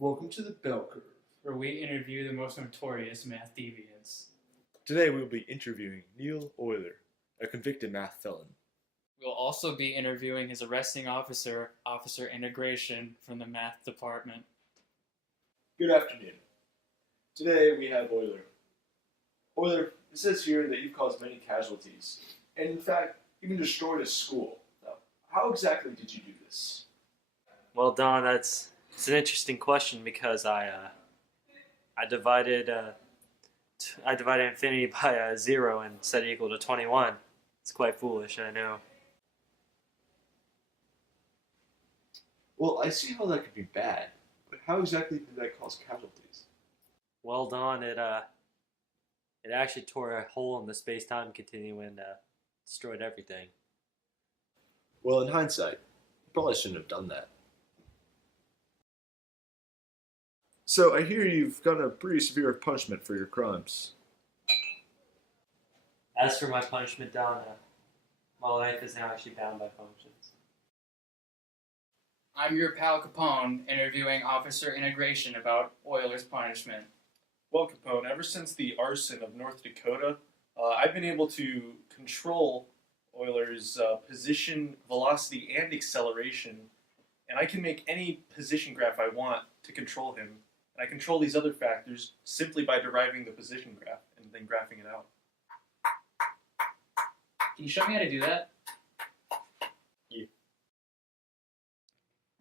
Welcome to the Bell Curve, where we interview the most notorious math deviants. Today we will be interviewing Neil Euler, a convicted math felon. We'll also be interviewing his arresting officer, Officer Integration, from the math department. Good afternoon. Today we have Euler. Euler, it says here that you've caused many casualties, and in fact, even destroyed a school. Now, how exactly did you do this? Well, Don, it's an interesting question because I divided infinity by 0 and set it equal to 21. It's quite foolish, I know. Well, I see how that could be bad, but how exactly did that cause casualties? Well, Don, it actually tore a hole in the space-time continuum and destroyed everything. Well, in hindsight, you probably shouldn't have done that. So I hear you've gotten a pretty severe punishment for your crimes. As for my punishment, Don, my life is now actually bound by functions. I'm your pal Capone, interviewing Officer Integration about Euler's punishment. Well, Capone, ever since the arson of North Dakota, I've been able to control Euler's position, velocity, and acceleration, and I can make any position graph I want to control him. And I control these other factors simply by deriving the position graph and then graphing it out. Can you show me how to do that?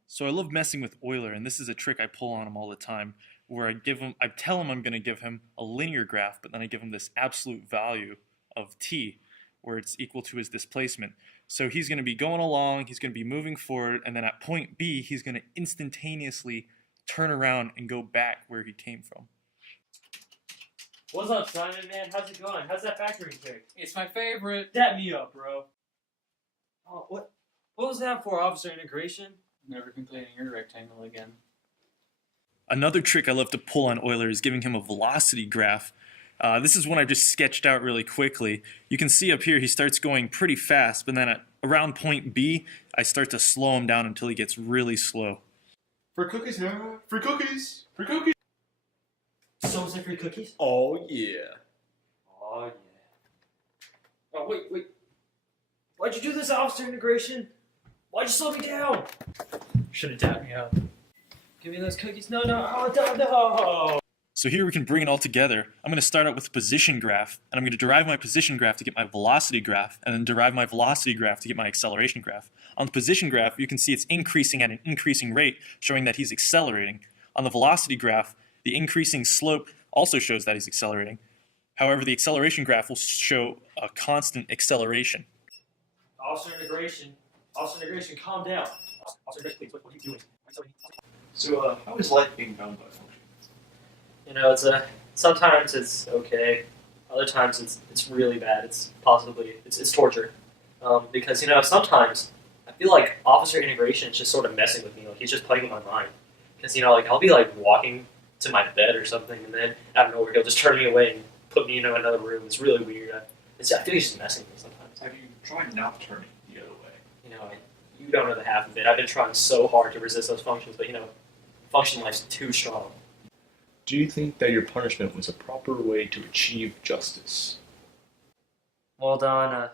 So I love messing with Euler, and this is a trick I pull on him all the time, where I tell him I'm going to give him a linear graph, but then I give him this absolute value of t, where it's equal to his displacement. So he's going to be going along, he's going to be moving forward, and then at point B, he's going to instantaneously turn around and go back where he came from. What's up, Simon, man? How's it going? How's that factoring trick? It's my favorite. Dap me up, bro. Oh, what was that for, Officer Integration? Never completing your rectangle again. Another trick I love to pull on Euler is giving him a velocity graph. This is one I just sketched out really quickly. You can see up here he starts going pretty fast, but then at around point B, I start to slow him down until he gets really slow. For cookies, huh? For cookies! For cookies! So is it free cookies? Oh, yeah. Oh, yeah. Oh, wait. Why'd you do this, Officer Integration? Why'd you slow me down? Should have tapped me up. Give me those cookies. No. No. So here we can bring it all together. I'm going to start out with the position graph, and I'm going to derive my position graph to get my velocity graph, and then derive my velocity graph to get my acceleration graph. On the position graph, you can see it's increasing at an increasing rate, showing that he's accelerating. On the velocity graph, the increasing slope also shows that he's accelerating. However, the acceleration graph will show a constant acceleration. Officer Integration, calm down. Officer Integration, please, what are you doing? So, how is life being bound by functions? You know, sometimes it's okay. Other times it's really bad. It's torture. Because, you know, sometimes I feel like Officer Integration is just sort of messing with me. Like, he's just playing with my mind. Because, you know, like, I'll be, like, walking to my bed or something, and then out of nowhere he'll just turn me away and put me into another room. It's really weird. I feel like he's just messing with me sometimes. Have you tried not turning the other way? You know, you don't know the half of it. I've been trying so hard to resist those functions, but, you know, function life's too strong. Do you think that your punishment was a proper way to achieve justice? Well, Don,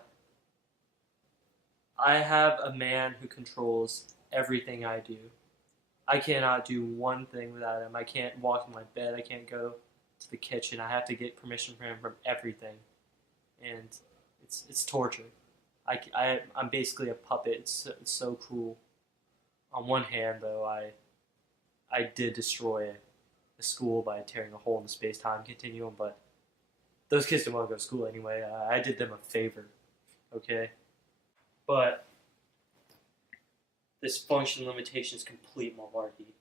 I have a man who controls everything I do. I cannot do one thing without him. I can't walk in my bed. I can't go to the kitchen. I have to get permission from him from everything. And it's torture. I'm basically a puppet. It's so cruel. On one hand, though, I did destroy the school by tearing a hole in the space-time continuum, but those kids didn't want to go to school anyway. I did them a favor, okay? But this function limitation is complete malarkey,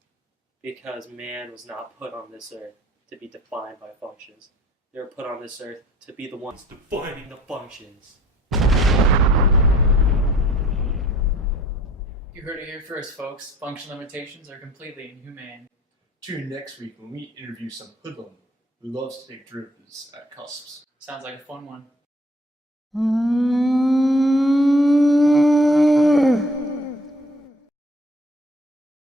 because man was not put on this earth to be defined by functions. They were put on this earth to be the ones defining the functions. You heard it here first, folks. Function limitations are completely inhumane. Tune in next week when we interview some hoodlum who loves to take derivatives at cusps. Sounds like a fun one.